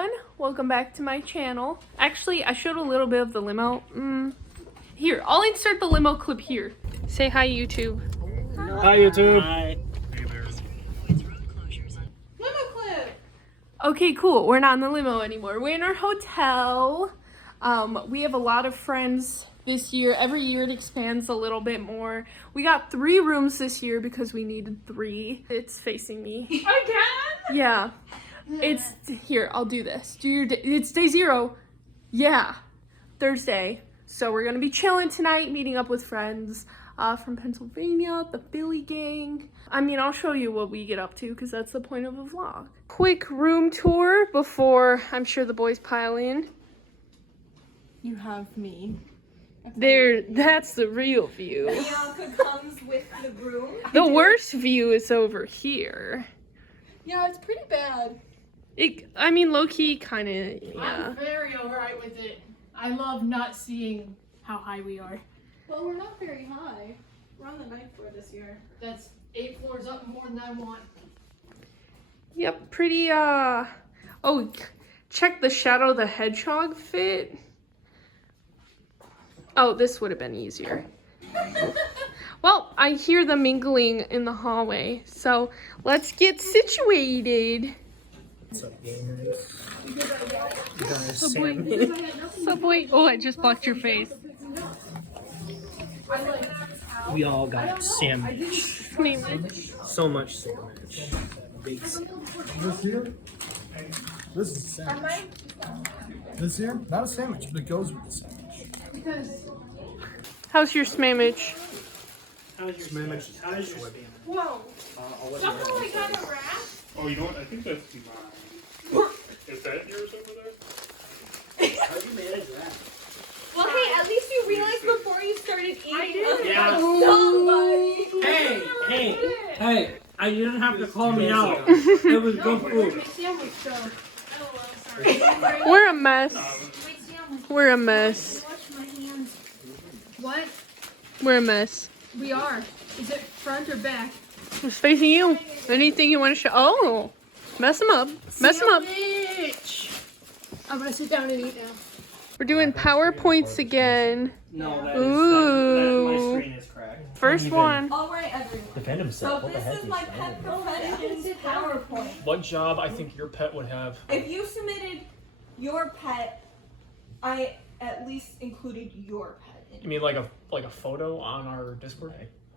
everyone, welcome back to my channel. Actually, I showed a little bit of the limo. Here, I'll insert the limo clip here. Say hi, YouTube. Hi, YouTube. Hi. Limo clip. Okay, cool. We're not in the limo anymore. We're in our hotel. We have a lot of friends this year. Every year it expands a little bit more. We got 3 rooms this year because we needed 3. It's facing me. Again? Yeah. It's here, I'll do this. It's day 0. Yeah. Thursday. So we're gonna be chilling tonight, meeting up with friends from Pennsylvania, the Philly gang. I mean, I'll show you what we get up to because that's the point of a vlog. Quick room tour before I'm sure the boys pile in. You have me. There, that's the real view. Bianca comes with the room. The worst view is over here. Yeah, it's pretty bad. I mean, low-key, kind of, yeah. I'm very alright with it. I love not seeing how high we are. Well, we're not very high. We're on the 9th floor this year. That's 8 floors up more than I want. Yep, pretty, oh, check the Shadow the Hedgehog fit. Oh, this would have been easier. Well, I hear the mingling in the hallway, so let's get situated. What's up, gamers? Subway. Oh, I just blocked your face. We all got sandwich. So much sandwich. Big sandwich. This here? This is a sandwich. This here? Not a sandwich, but it goes with the sandwich. How's your smammage? Whoa. Somehow I got a wrap. Oh, you know what? I think that's mine. Is that yours over there? How do you manage that? Well, hey, at least you realized before you started eating. I did. Yeah. Somebody. Hey! I didn't have to call me out. It was good food. Sandwich, so. We're a mess. We're a mess. Wash my hands. What? We're a mess. We are. Is it front or back? It's facing you. Anything you want to show? Oh, mess them up. Mess them up. Sandwich. I'm gonna sit down and eat now. We're doing PowerPoints again. No, that Ooh. my screen is cracked. First one. All right, everyone. Defend himself. So this is my pet profession's PowerPoint. What job I think your pet would have? If you submitted your pet, I at least included your pet in it. You mean like a photo on our Discord?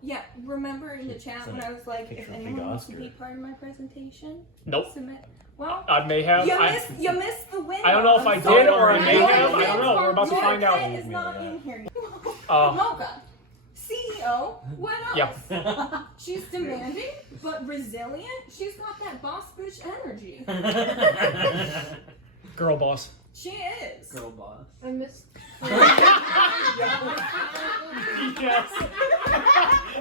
Yeah, remember in the chat when I was like, if Picture of anyone Big wants to Oscar. be part of my presentation, Nope. submit. Well, I may have. you missed the window. I don't know if I I'm did or I sorry. may Your have. I don't know. We're about to your find pet out. is not in here. Uh, Mocha, CEO. What else? Yeah. She's demanding but resilient. She's got that boss bitch energy. Girl boss. She is. Girl boss. I missed. Yes.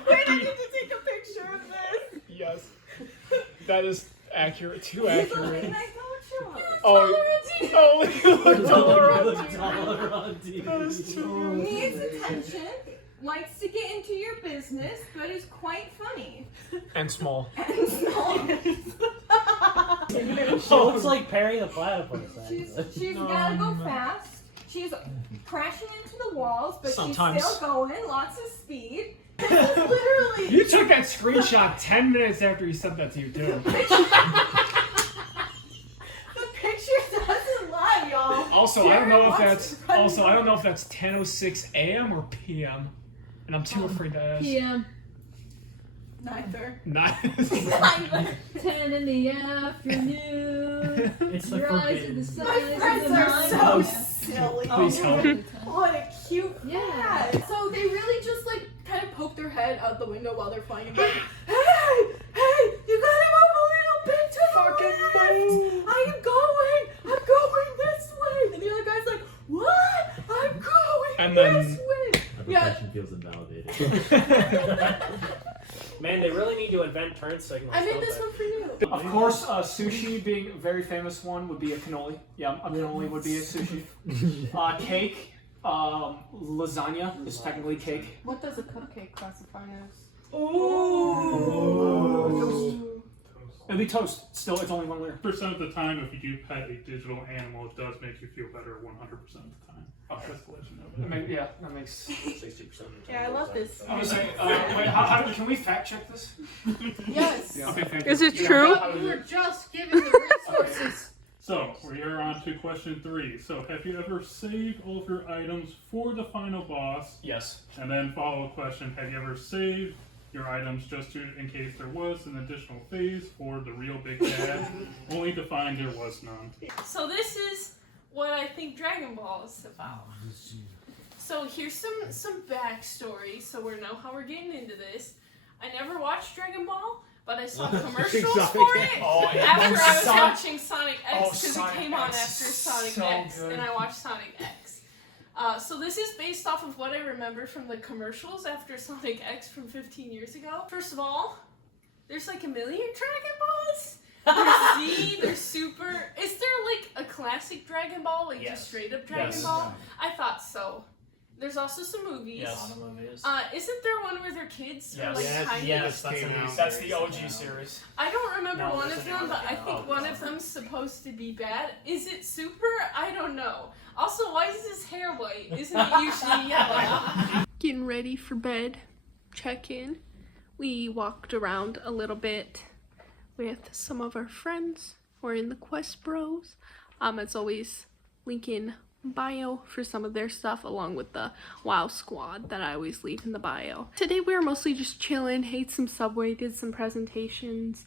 Wait, I need to take a picture of this. Yes. That is accurate. Too He's accurate. looking like Mocha. Oh, you look taller on TV. That is too good. Needs attention. Likes to get into your business, but is quite funny. And small. And small. She looks like Perry the Platypus. She's gotta go fast. She's crashing into the walls, but Sometimes. she's still going. Lots of speed. This is literally. You took that screenshot 10 minutes after he said that to you, too. The picture doesn't lie, y'all. Also, I don't know if Jared that's wants to run 10:06 a.m. or p.m. And I'm too afraid to ask. PM. Neither. Not. 10 in the afternoon. It's like Your eyes are the forbidden. My size friends of the are so mountain. silly. Please help. What a cute Yeah. cat. So they really just like kind of poke their head out the window while they're flying and be like, Hey, you gotta move a little bit to the Fucking left. move. I'm going this way. And the other guy's like, what? I'm going And this then- way. My Yeah. profession feels invalidated. Man, they really need to invent turn signals. I made don't this they? one for you. Of course, sushi being a very famous one would be a cannoli. Yeah, a cannoli would be a sushi. Cake, lasagna is technically cake. What does a cupcake classify as? Ooh. It'd be toast. Still, it's only 1 layer. Percent of the time, if you do pet a digital animal, it does make you feel better 100% of the time. Okay. Just to let you know That that. yeah, that makes. 60% of the time. Yeah, I love this. I was saying, wait, can we fact check this? Yes. Okay, thank you. Is it true? You were just given the resources. So, we are on to question 3. So, have you ever saved all of your items for the final boss? Yes. And then follow-up question, have you ever saved your items just in case there was an additional phase for the real big bad, only to find there was none? So this is what I think Dragon Ball is about. So here's some backstory, so we know how we're getting into this. I never watched Dragon Ball, but I saw commercials for it Oh, yeah. after I was Sonic- watching Sonic X, because it Sonic came on X after is Sonic so X, good. and I watched Sonic X. So this is based off of what I remember from the commercials after Sonic X from 15 years ago. First of all, there's like a million Dragon Balls. There's Z, there's Super. Is there like a classic Dragon Ball, like just straight up Dragon Yes. Ball? I thought so. There's also some movies. Isn't there one where they're kids? Or, like, tiny? That's the OG series. I don't remember No, one there's of a them, new but I think one of them's supposed to be bad. Is it Super? I don't know. Also, why is his hair white? Isn't it usually yellow? Getting ready for bed. Check in. We walked around a little bit with some of our friends. We're in the Quest Bros. As always, link in bio for some of their stuff, along with the WoW squad that I always leave in the bio. Today we were mostly just chilling, ate some Subway, did some presentations,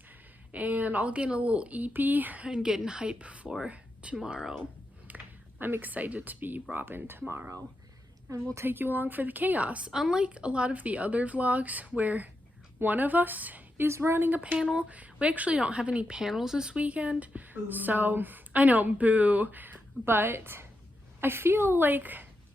and all getting a little eepy and getting hype for tomorrow. I'm excited to be Robin tomorrow, and we'll take you along for the chaos. Unlike a lot of the other vlogs where one of us is running a panel, we actually don't have any panels this weekend. So I know, boo, but I feel like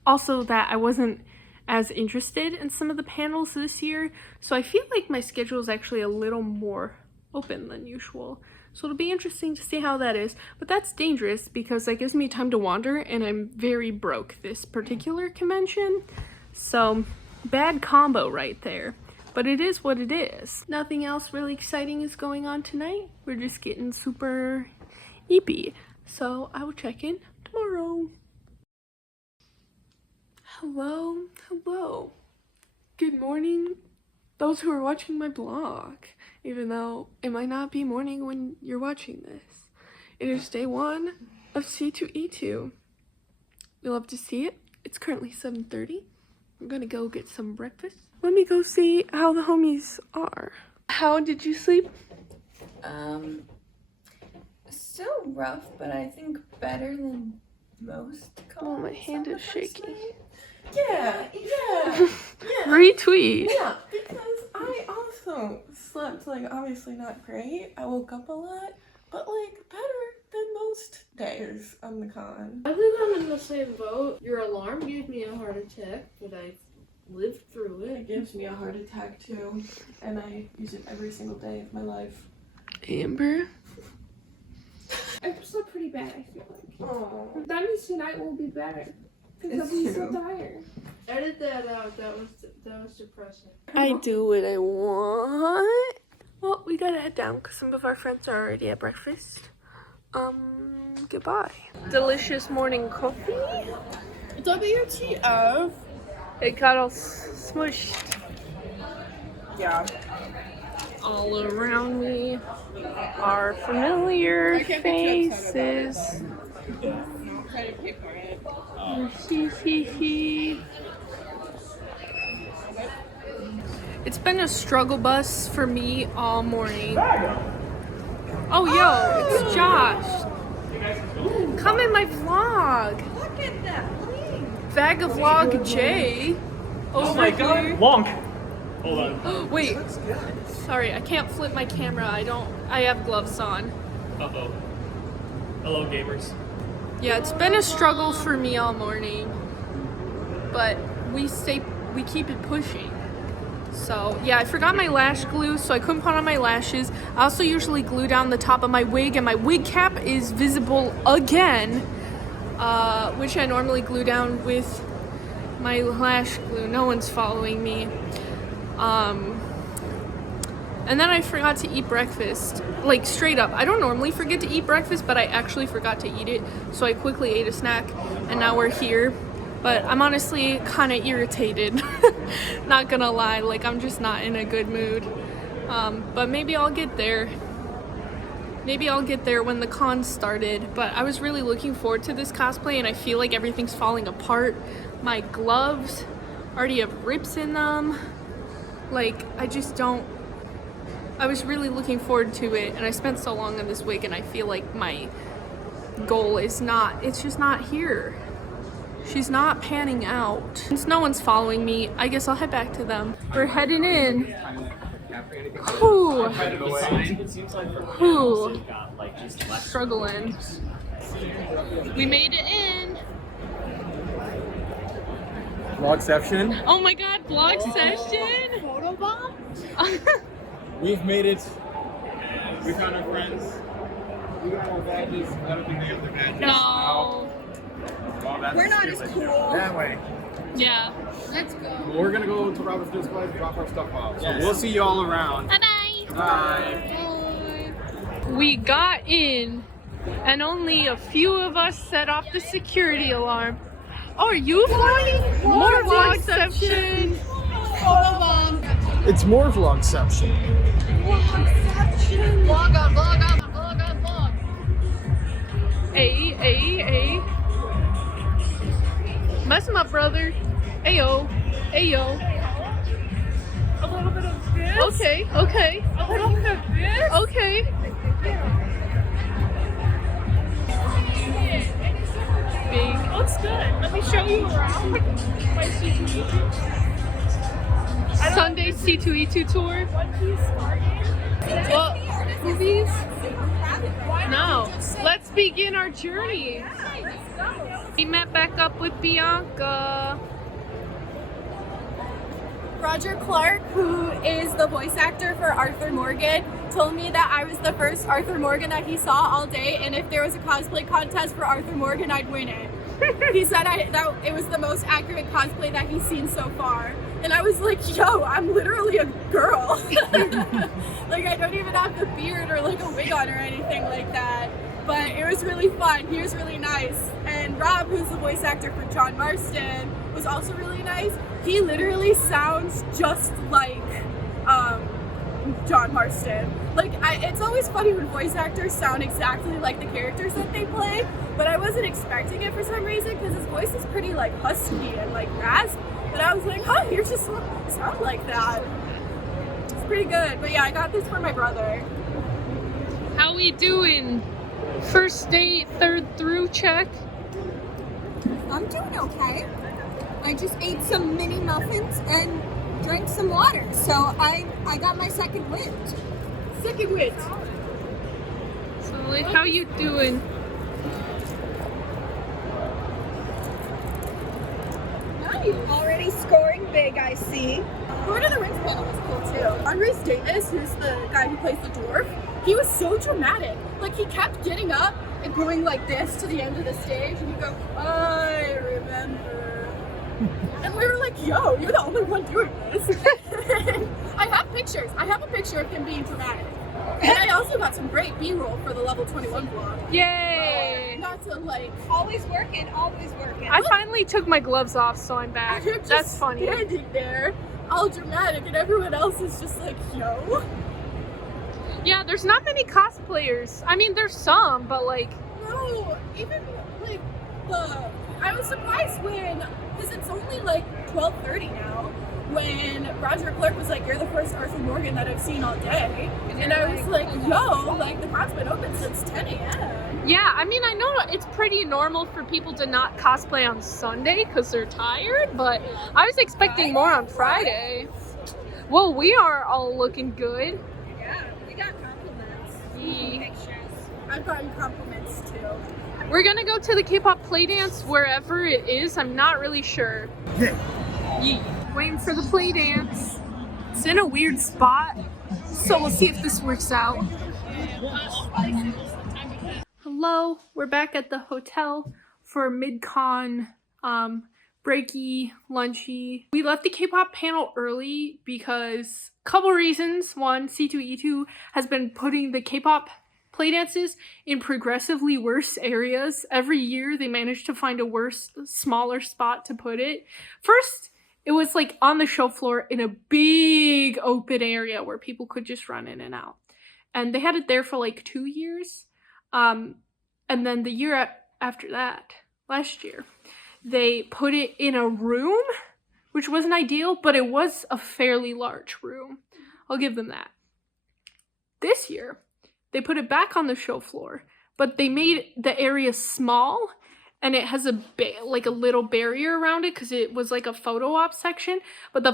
also that I wasn't as interested in some of the panels this year, so I feel like my schedule is actually a little more open than usual. So it'll be interesting to see how that is, but that's dangerous because that gives me time to wander, and I'm very broke this particular convention. So bad combo right there, but it is what it is. Nothing else really exciting is going on tonight. We're just getting super eepy. So I will check in tomorrow. Hello. Good morning, those who are watching my vlog, even though it might not be morning when you're watching this. It is day 1 of C2E2. You'll love to see it. It's currently 7:30. I'm gonna go get some breakfast. Let me go see how the homies are. How did you sleep? Still rough, but I think better than most. Oh, my hand is shaking. Yeah. Retweet. Yeah, because I also slept, like, obviously not great. I woke up a lot, but, like, better than most days on the con. I think I'm in the same boat. Your alarm gave me a heart attack, but I lived through It it. gives me a heart attack, too, and I use it every single day of my life. Amber. I slept pretty bad, I feel like. Oh, That means tonight will be better. Because I'll It's be so true. tired. Edit that out. That was depressing. I do what I want. Well, we gotta head down because some of our friends are already at breakfast. Goodbye. Delicious morning coffee. WTF? It got all smushed yeah. all around me. Our familiar faces. No, try to pay for it. It's been a struggle bus for me all morning. Oh, yo, it's Josh. Come in my vlog. Look at that, please. Vagavlog J. Oh my god. Wonk. Hold on. Wait. Sorry, I can't flip my camera. I have gloves on. Uh-oh. Hello, gamers. Yeah, it's been a struggle for me all morning. But we keep it pushing. So, yeah, I forgot my lash glue, so I couldn't put on my lashes. I also usually glue down the top of my wig, and my wig cap is visible again, which I normally glue down with my lash glue. No one's following me. And then I forgot to eat breakfast. Like, straight up. I don't normally forget to eat breakfast, but I actually forgot to eat it. So I quickly ate a snack, and now we're here. But I'm honestly kind of irritated. Not gonna lie, like, I'm just not in a good mood. But maybe I'll get there. Maybe I'll get there when the con started. But I was really looking forward to this cosplay, and I feel like everything's falling apart. My gloves already have rips in them. Like, I just don't... I was really looking forward to it, and I spent so long on this wig, and I feel like my goal is not... It's just not here. She's not panning out. Since no one's following me, I guess I'll head back to them. We're heading in. Whew. Whew. Struggling. We made it in. Vlogception. Oh my god, vlog session! Photo bomb? We've made it. We found our friends. We got our badges. I don't think they have their badges. No. Well, We're not as cool. That way. Yeah. Let's go. Well, we're gonna go to Robert's Display and drop our stuff off. So we'll see you all around. Bye-bye. Bye. We got in, and only a few of us set off the security alarm. Oh, are you vlogging? More vlogception. Photo bomb. It's more vlogception. Vlog on vlog on vlog on vlog. Ay. Mess him up, brother. Ayo. A little bit of this. Okay. A little bit of this. Okay. Big. Looks good. Let me show you around. My C2E2. Sunday C2E2 tour. One Piece started. What? Movies? No. Let's begin our journey. We met back up with Bianca. Roger Clark, who is the voice actor for Arthur Morgan, told me that I was the first Arthur Morgan that he saw all day, and if there was a cosplay contest for Arthur Morgan, I'd win it. He said that it was the most accurate cosplay that he's seen so far. And I was like, yo, I'm literally a girl. Like, I don't even have the beard or like a wig on or anything like that. But it was really fun. He was really nice. And Rob, who's the voice actor for John Marston, was also really nice. He literally sounds just like John Marston. Like, it's always funny when voice actors sound exactly like the characters that they play, but I wasn't expecting it for some reason because his voice is pretty like husky and like rasp. But I was like, huh, you just sound like that. It's pretty good. But yeah, I got this for my brother. How we doing? First date, third through check. I'm doing okay. I just ate some mini muffins and drank some water. So I got my second wind. Second wind. So like, how you doing? Nice. Already scoring big, I see. Lord of the Rings panel was cool too. Andres Davis, who's the guy who plays the dwarf, he was so dramatic. Like, he kept getting up and going like this to the end of the stage, and he'd go, I remember. And we were like, yo, you're the only one doing this. I have pictures. I have a picture of him being dramatic. And I also got some great B-roll for the level 21 vlog. Yay! Not to like... Always working, always working. I finally took my gloves off, so I'm back. You're just That's funny. standing there, all dramatic, and everyone else is just like, yo. Yeah, there's not many cosplayers. I mean, there's some, but like... No, even like I was surprised when, because it's only like 12:30 now, when Roger Clark was like, you're the first Arthur Morgan that I've seen all day. And I was like, yo, like the con's been open since 10 a.m. Yeah, I mean, I know it's pretty normal for people to not cosplay on Sunday because they're tired, but I was expecting more on Friday. Well, we are all looking good. Yeah, we got compliments. Yeah. I've gotten compliments too. We're gonna go to the K-pop playdance wherever it is. I'm not really sure. Yeah. Waiting for the playdance. It's in a weird spot, so we'll see if this works out. Hello, we're back at the hotel for mid-con breaky, lunchy. We left the K-pop panel early because Couple reasons. One, C2E2 has been putting the K-pop play dances in progressively worse areas. Every year they manage to find a worse, smaller spot to put it. First, it was like on the show floor in a big open area where people could just run in and out. And they had it there for like 2 years. And then the year after that, last year, they put it in a room, which wasn't ideal, but it was a fairly large room. I'll give them that. This year, they put it back on the show floor, but they made the area small, and it has a little barrier around it because it was like a photo op section. But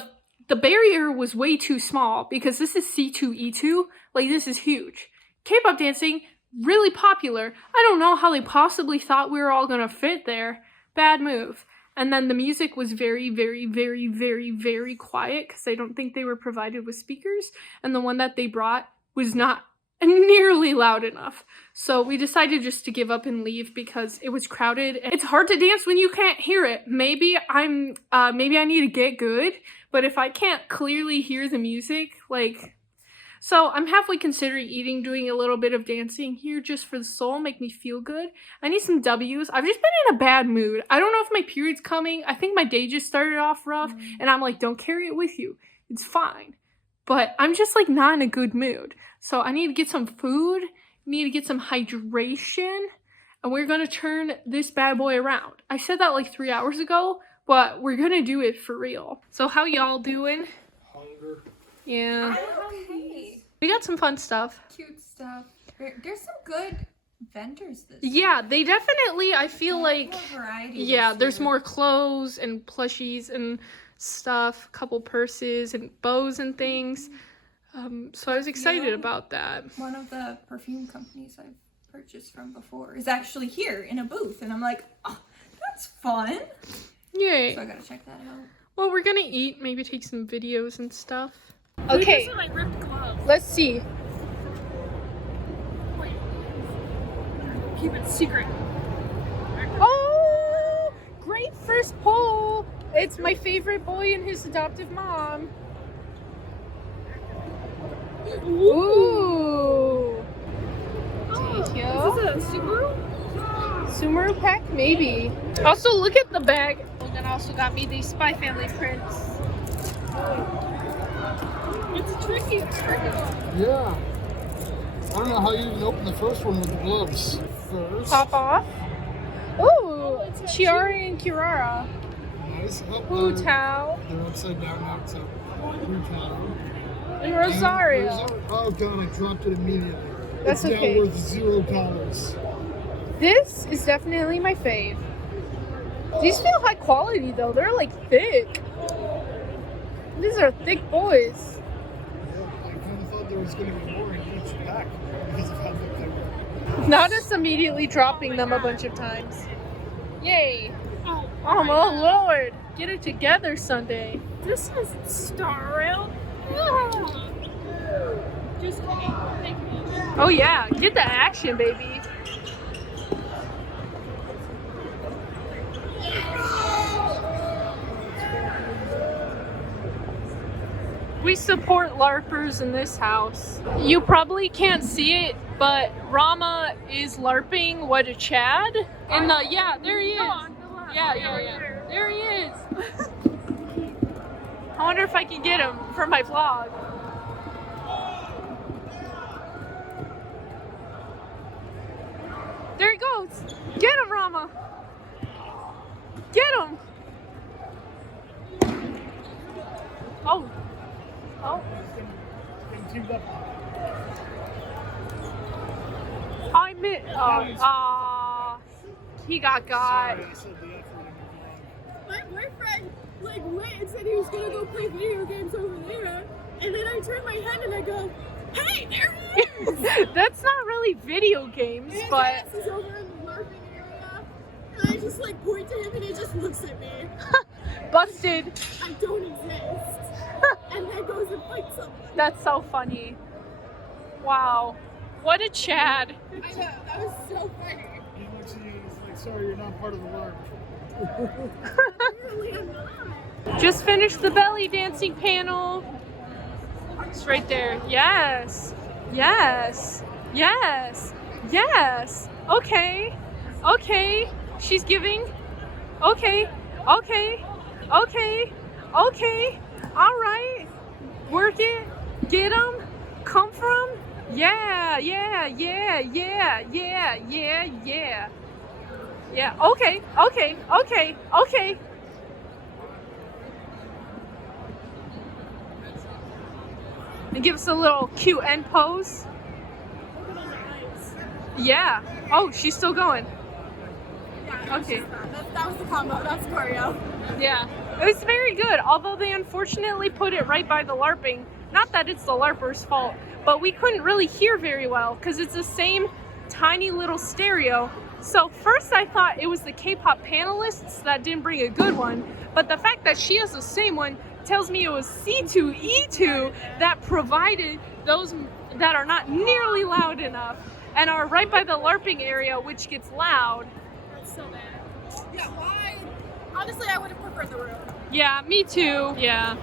the barrier was way too small because this is C2E2. Like, this is huge. K-pop dancing, really popular. I don't know how they possibly thought we were all gonna fit there. Bad move. And then the music was very, very, very, very, very quiet because I don't think they were provided with speakers. And the one that they brought was not nearly loud enough. So we decided just to give up and leave because it was crowded. It's hard to dance when you can't hear it. Maybe I need to get good, but if I can't clearly hear the music, like... So I'm halfway considering doing a little bit of dancing here just for the soul, make me feel good. I need some W's. I've just been in a bad mood. I don't know if my period's coming. I think my day just started off rough, and I'm like, don't carry it with you. It's fine. But I'm just like not in a good mood. So I need to get some food, need to get some hydration, and we're gonna turn this bad boy around. I said that like 3 hours ago, but we're gonna do it for real. So how y'all doing? Hunger. Yeah. Okay. We got some fun stuff. Cute stuff. There's some good vendors this Yeah, they definitely, I feel like, variety. yeah, there's more clothes and plushies and stuff, couple purses and bows and things. So I was excited about that. One of the perfume companies I've purchased from before is actually here in a booth, and I'm like, oh, that's fun. Yay. So I gotta check that out. Well, we're gonna eat, maybe take some videos and stuff. Okay, let's see. Keep it secret. Oh, great first poll. It's my favorite boy and his adoptive mom. Ooh. Is this a Subaru? Subaru pack? Maybe. Also, look at the bag. And then also got me these Spy Family prints. It's tricky. Yeah. I don't know how you even open the first one with the gloves. First. Pop off. Ooh, Chiara and Kirara. Nice. Wu Tao They're upside down now, so. Wu Tao. and Rosario. Oh god, I dropped it immediately. That's it's okay. now worth $0. This is definitely my fave. These feel high quality though. They're like thick. These are thick boys. I kind of thought there was going to be more in each pack because of how thick they were. Not just immediately dropping them a bunch of times. Yay. Oh my lord. Get it together, Sunday. This has Star Rail. Just kidding. Thank you. Oh yeah, get the action, baby. We support LARPers in this house. You probably can't see it, but Rama is LARPing What a Chad. And yeah, there he is. Yeah. There he is. I wonder if I can get him for my vlog. There he goes. Get him, Rama. Get him. Oh. I meant. He got. My boyfriend went and said he was gonna go play video games over there, and then I turned my head and I go, "Hey, there he is!" That's not really video games, And his but ass is over in the LARPing area, and I just point to him and he just looks at me. busted. I don't exist. And then goes and fights someone. That's so funny. Wow. What a Chad. I know, that was so funny. He looks at you and he's like, sorry, you're not part of the LARP. Apparently I'm not. Just finished the belly dancing panel. It's right there. Yes. Yes. Yes. Yes. Okay. Okay. She's giving. Okay. Okay. Okay. Okay. All right. Work it. Get them. Come from. Yeah. Yeah. Yeah. Yeah. Yeah. Yeah. Yeah. Yeah. Okay. Okay. Okay. Okay. And give us a little cute end pose. Yeah. Oh, she's still going. Okay. That was the combo. That's choreo. Yeah. It was very good, although they unfortunately put it right by the LARPing. Not that it's the LARPer's fault, but we couldn't really hear very well because it's the same tiny little stereo. So first I thought it was the K-pop panelists that didn't bring a good one, but the fact that she has the same one tells me it was C2E2 that provided those that are not nearly loud enough and are right by the LARPing area, which gets loud. That's so bad. Yeah, why? Honestly, I would have preferred the room. Yeah, me too. Yeah.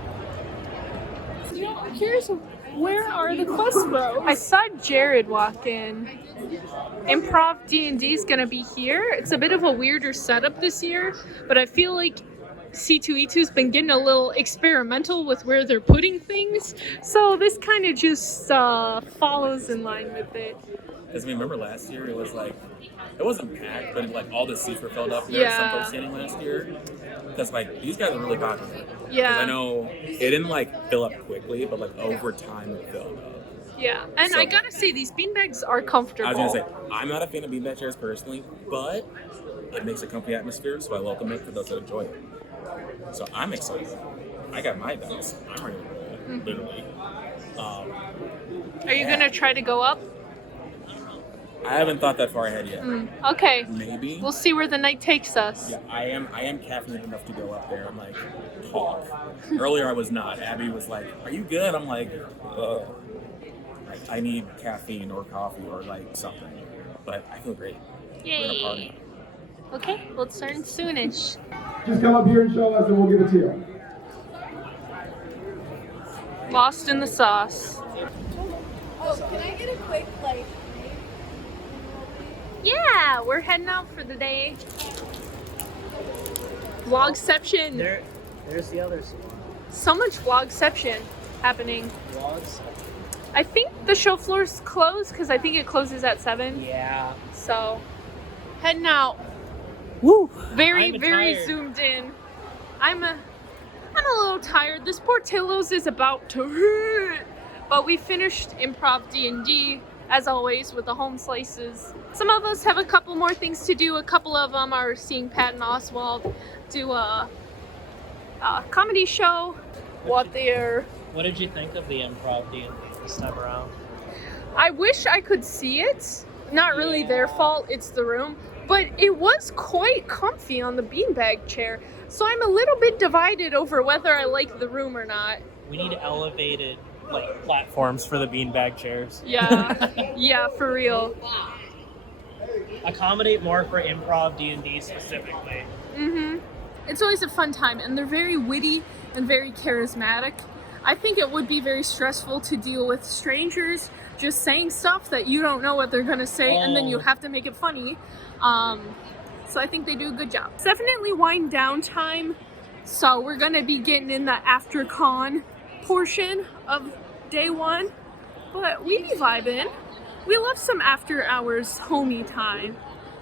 You know, I'm curious, where are the Quest Bros? I saw Jared walk in. Improv D&D is gonna be here. It's a bit of a weirder setup this year, but I feel like C2E2's been getting a little experimental with where they're putting things, so this kind of just follows in line with it. Because remember last year it was like, it wasn't packed, but like all the seats were filled up. There were some folks standing last year. Because like these guys are really popular. Yeah. Because I know it didn't like fill up quickly, but like over time it filled up. Yeah, and So- I gotta say these beanbags are comfortable. I was gonna say, I'm not a fan of beanbag chairs personally, but it makes a comfy atmosphere, so I welcome it for those that enjoy it. So I'm excited. I got my dice. I'm ready to roll, literally. Are you gonna try to go up? I haven't thought that far ahead yet. Okay. Maybe. We'll see where the night takes us. Yeah, I am caffeinated enough to go up there and like talk. Earlier I was not. Abby was like, "Are you good?" I'm like, I need caffeine or coffee or like something. But I feel great. We're gonna party. Okay, we'll start soonish. Just come up here and show us and we'll give it to you. Lost in the sauce. Oh, can I get a quick, like... Yeah, we're heading out for the day. Vlogception. There's the others. So much vlogception happening. Vlogs? I think the show floor's closed because I think it closes at 7. Yeah. So, heading out. Woo! Very I'm tired. zoomed in. I'm a little tired. This Portillo's is about to hurt. But we finished Improv D&D, as always, with the home slices. Some of us have a couple more things to do. A couple of them are seeing Pat and Oswald do a comedy show. What did you think of the Improv D&D this time around? I wish I could see it. Not really their fault, it's the room. But it was quite comfy on the beanbag chair. So I'm a little bit divided over whether I like the room or not. We need elevated like platforms for the beanbag chairs. Yeah, yeah, for real. Accommodate more for Improv D&D specifically. It's always a fun time, and they're very witty and very charismatic. I think it would be very stressful to deal with strangers just saying stuff that you don't know what they're gonna say, and then you have to make it funny. So I think they do a good job. It's definitely wind down time, so we're gonna be getting in the after con portion of day 1, but we be vibing. We love some after hours homie time.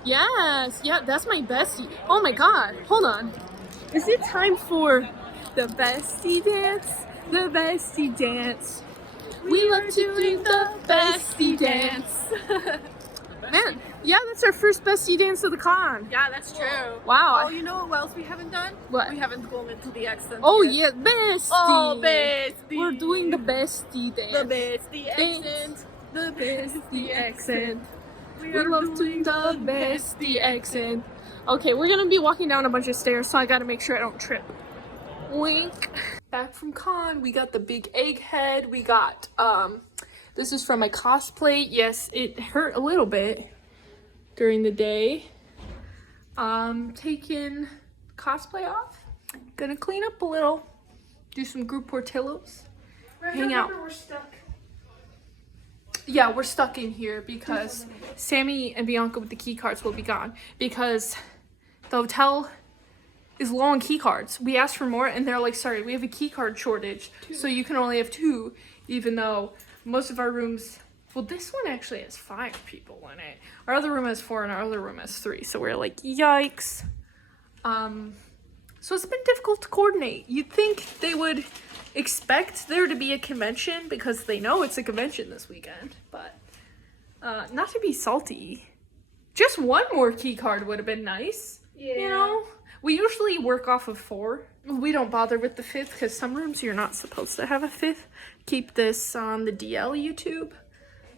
Yes, yeah, that's my bestie. Oh my god, hold on. Is it time for the bestie dance? The bestie dance. We love to do the bestie dance. Man, yeah, that's our first bestie dance of the con. Yeah, that's true. Wow. Oh, you know what else we haven't done? What? We haven't gone into the accent. Oh yet. yeah, bestie. Oh, bestie. We're doing the bestie dance. The bestie Dance. accent. The bestie accent. We love doing the bestie accent. Okay, we're gonna be walking down a bunch of stairs, so I gotta make sure I don't trip. Wink. Back from con, we got the big egghead. We got, this is from my cosplay. Yes, it hurt a little bit during the day. Taking cosplay off. Gonna clean up a little. Do some group Portillos. hang out. We're stuck. Yeah, we're stuck in here because Sammy and Bianca with the key cards will be gone because the hotel is low on key cards. We asked for more and they're like, sorry, we have a key card shortage, so you can only have 2, even though most of our rooms, well, this one actually has 5 people in it. Our other room has 4 and our other room has 3, so we're like, yikes. So it's been difficult to coordinate. You'd think they would expect there to be a convention because they know it's a convention this weekend, but not to be salty. Just 1 more key card would have been nice. Yeah. You know? We usually work off of 4. We don't bother with the 5th because some rooms you're not supposed to have a 5th. Keep this on the DL YouTube.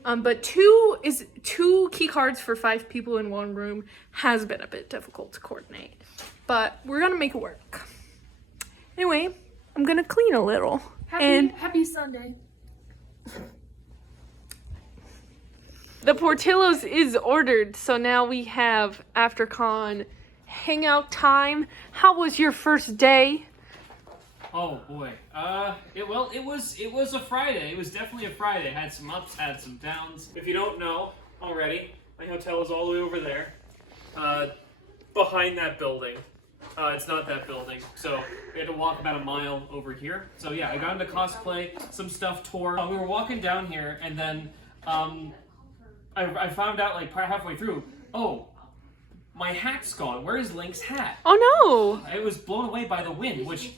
But 2 key cards for 5 people in 1 room has been a bit difficult to coordinate. But we're gonna make it work. Anyway, I'm gonna clean a little. Happy Sunday. The Portillo's is ordered, so now we have after con hangout time. How was your first day? Oh boy. It was a Friday. It was definitely a Friday. Had some ups, had some downs. If you don't know already, my hotel is all the way over there. Behind that building. It's not that building. So we had to walk about a mile over here. So yeah, I got into cosplay, some stuff tore. We were walking down here and then I found out like halfway through, oh, my hat's gone. Where is Link's hat? Oh no! It was blown away by the wind, which,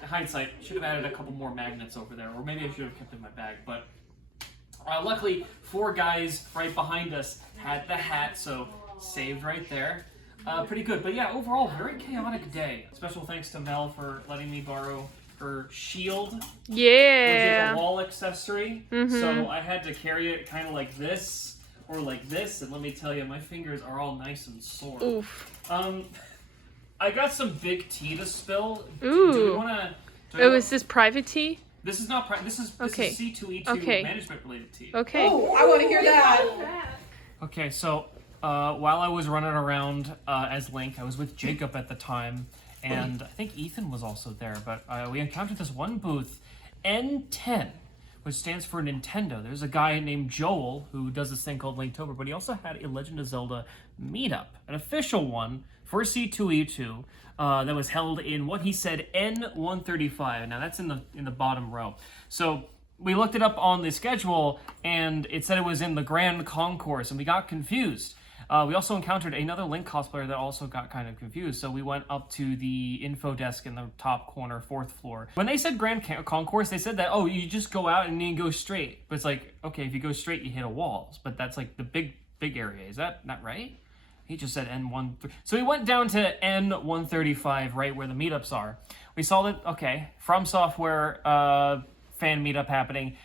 in hindsight, should have added a couple more magnets over there, or maybe I should have kept it in my bag, but luckily, 4 guys right behind us had the hat, so saved right there. Pretty good, but yeah, overall, very chaotic day. Special thanks to Mel for letting me borrow her shield. Yeah! Which is a wall accessory, so I had to carry it kind of like this, or like this, and let me tell you, my fingers are all nice and sore. Oof. I got some big tea to spill. Ooh. Do we wanna... Is this private tea? This is not private. This is C2E2 management-related tea. Okay. Oh, I want to hear that. Okay, so while I was running around as Link, I was with Jacob at the time, and I think Ethan was also there, but we encountered this one booth, N10, which stands for Nintendo. There's a guy named Joel who does this thing called Linktober, but he also had a Legend of Zelda meetup, an official one for C2E2 that was held in what he said N135. Now that's in the bottom row. So we looked it up on the schedule and it said it was in the Grand Concourse, and we got confused. We also encountered another Link cosplayer that also got kind of confused, so we went up to the info desk in the top corner, 4th floor. When they said Grand Concourse, they said that, oh, you just go out and you go straight. But it's like, okay, if you go straight, you hit a wall. But that's like the big area. Is that not right? He just said N1. So we went down to N135, right where the meetups are. We saw that, okay, From Software fan meetup happening.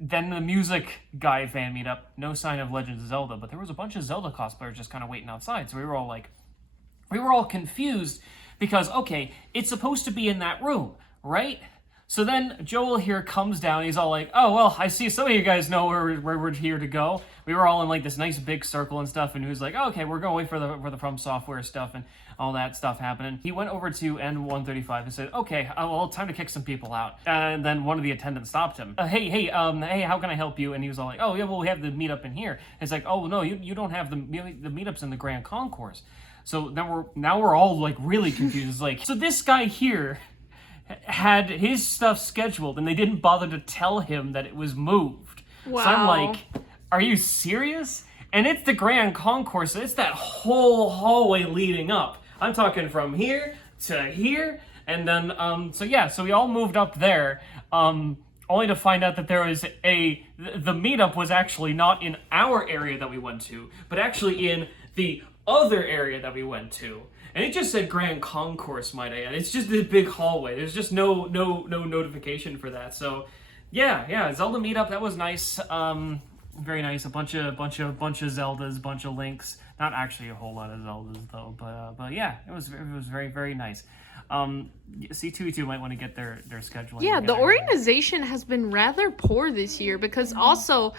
Then the music guy fan meetup, no sign of Legends of Zelda, but there was a bunch of Zelda cosplayers just kind of waiting outside. So we were all confused because, okay, it's supposed to be in that room, right? So then Joel here comes down, he's all like, oh, well, I see some of you guys know where we're here to go. We were all in like this nice big circle and stuff, and he was like, oh, okay, we're going to wait for the From Software stuff and all that stuff happening. He went over to N135 and said, okay, well, time to kick some people out. And then one of the attendants stopped him. Hey, how can I help you? And he was all like, oh, yeah, well, we have the meetup in here. And it's like, oh, no, you don't have the meetups in the Grand Concourse. So now we're all like really confused. It's like, so this guy here had his stuff scheduled and they didn't bother to tell him that it was moved. Wow. So I'm like, are you serious? And it's the Grand Concourse, so it's that whole hallway leading up. I'm talking from here to here, and then, so we all moved up there, only to find out that there was the meetup was actually not in our area that we went to, but actually in the other area that we went to. And it just said Grand Concourse, might I add. It's just this big hallway. There's just no notification for that. So, yeah, Zelda meetup, that was nice. Very nice. A bunch of Zeldas, bunch of Links. Not actually a whole lot of Zeldas though, but yeah, it was very, very nice. C2E2 might want to get their scheduling. Yeah, the together. organization has been rather poor this year because also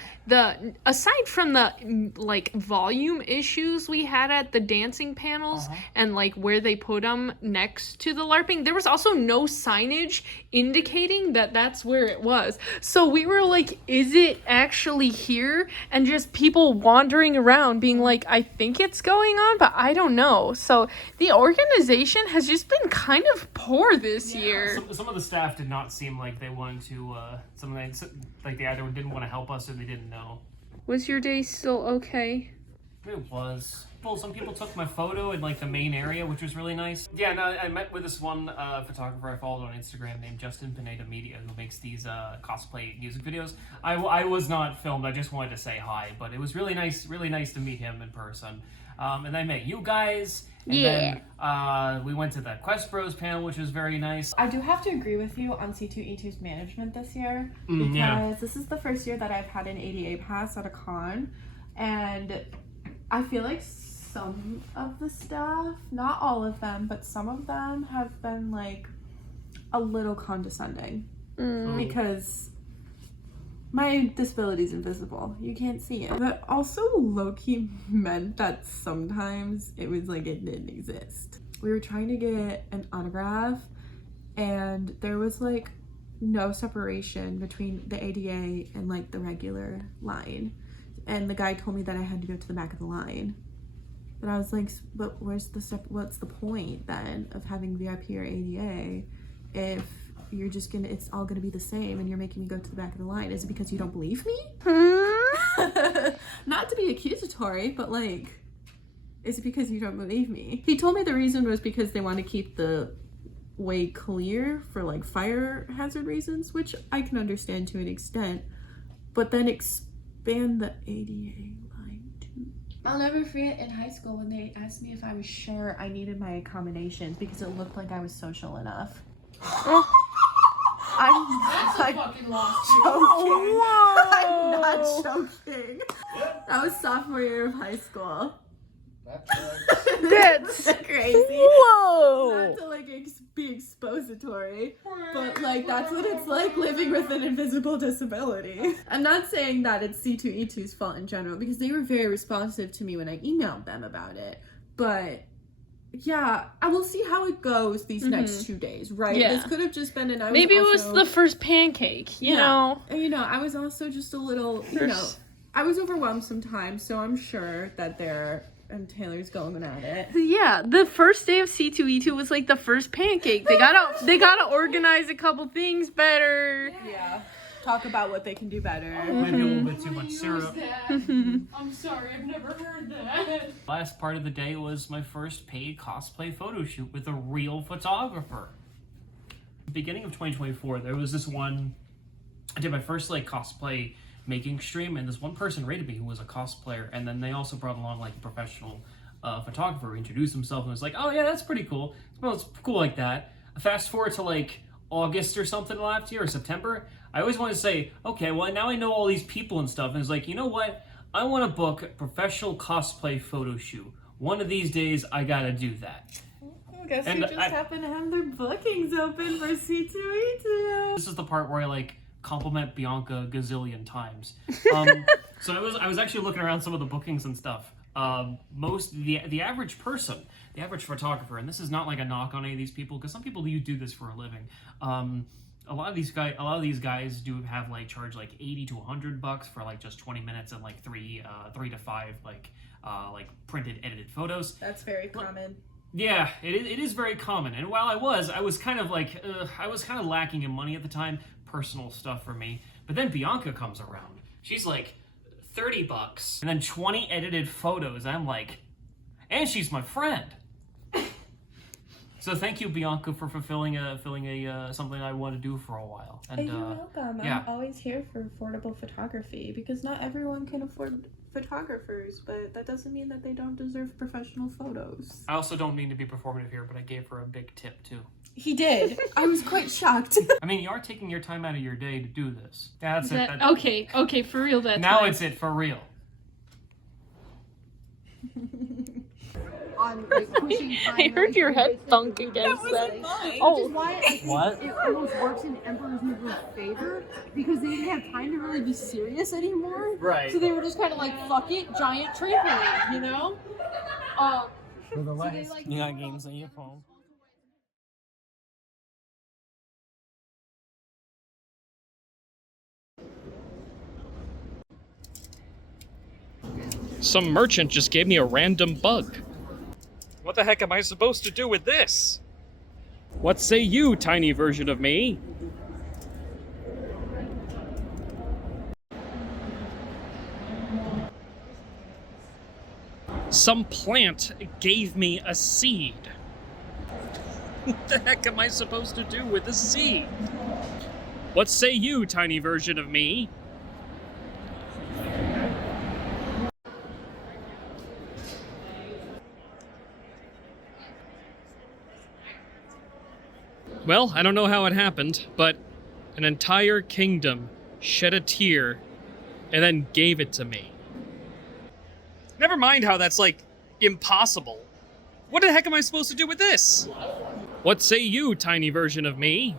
aside from the like volume issues we had at the dancing panels and like where they put them next to the LARPing, there was also no signage indicating that that's where it was. So we were like, is it actually here? And just people wandering around being like, I think it's going on, but I don't know. So the organization has just been kind of poor this year. Some of the staff did not seem like they wanted to. Like they either didn't want to help us or they didn't know. Was your day still okay? It was. Well, some people took my photo in like the main area, which was really nice. Yeah, no, I met with this one photographer I followed on Instagram named Justin Pineda Media, who makes these cosplay music videos. I was not filmed. I just wanted to say hi, but it was really nice to meet him in person. And I met you guys. And then we went to the Quest Bros panel, which was very nice. I do have to agree with you on C2E2's management this year because this is the first year that I've had an ADA pass at a con, and I feel like some of the staff, not all of them, but some of them have been like a little condescending because my disability is invisible. You can't see it. But also low-key meant that sometimes it was like it didn't exist. We were trying to get an autograph and there was like no separation between the ADA and like the regular line. And the guy told me that I had to go to the back of the line. But I was like, but what's the point then of having VIP or ADA if you're just gonna, it's all gonna be the same and you're making me go to the back of the line? Is it because you don't believe me? Not to be accusatory, but like, is it because you don't believe me? He told me the reason was because they want to keep the way clear for like fire hazard reasons, which I can understand to an extent, but then expand the ADA line too. I'll never forget in high school when they asked me if I was sure I needed my accommodations because it looked like I was social enough. That's a fucking loss. Joking. I'm not joking. That was sophomore year of high school. That's crazy. Whoa! Not to like be expository, but like that's what it's like living with an invisible disability. I'm not saying that it's C2E2's fault in general because they were very responsive to me when I emailed them about it, but yeah, I will see how it goes these next 2 days, right? Yeah. This could have just been an Maybe it was the first pancake, you know? And, you know, I was also just a little, you know, I was overwhelmed sometimes, so I'm sure that and Taylor's going at it. Yeah, the first day of C2E2 was like the first pancake. They gotta organize a couple things better. Yeah. Talk about what they can do better. Maybe a little bit too much syrup. I'm sorry, I've never heard that. Last part of the day was my first paid cosplay photo shoot with a real photographer. Beginning of 2024, there was this one, I did my first like cosplay making stream, and this one person rated me who was a cosplayer, and then they also brought along like a professional photographer who introduced himself and was like, oh yeah, that's pretty cool. Well, it's cool like that. Fast forward to like August or something last year, or September, I always want to say, okay, well now I know all these people and stuff, and it's like, you know what? I want to book a professional cosplay photo shoot. One of these days, I gotta do that. I guess you just happen to have their bookings open for C2E2. This is the part where I like compliment Bianca a gazillion times. So I was actually looking around some of the bookings and stuff. The average person, the average photographer, and this is not like a knock on any of these people, because some people do this for a living. A lot of these guys do have like charge like $80 to $100 for like just 20 minutes and like three to five like printed edited photos. That's very common. Yeah, it is very common. And while I was kind of like I was kind of lacking in money at the time, personal stuff for me. But then Bianca comes around. She's like $30 and then 20 edited photos. I'm like, and she's my friend. So thank you, Bianca, for fulfilling something I wanted to do for a while. And you're welcome. yeah. I'm always here for affordable photography because not everyone can afford photographers, but that doesn't mean that they don't deserve professional photos. I also don't mean to be performative here, but I gave her a big tip too. He did. I was quite shocked. I mean, you are taking your time out of your day to do this. Yeah, that's it. Okay, for real. That's now it's it for real. on like pushing time. I heard your head thunk against that. Oh, which is why What? it almost works in Emperor's New Groove favor because they didn't have time to really be serious anymore. Right. So they were just kind of like, fuck it, giant trampoline, you know? For the last. So they, like, You got games on your phone. Some merchant just gave me a random bug. What the heck am I supposed to do with this? What say you, tiny version of me? Some plant gave me a seed. What the heck am I supposed to do with a seed? What say you, tiny version of me? Well, I don't know how it happened, but an entire kingdom shed a tear and then gave it to me. Never mind how that's, like, impossible. What the heck am I supposed to do with this? What say you, tiny version of me?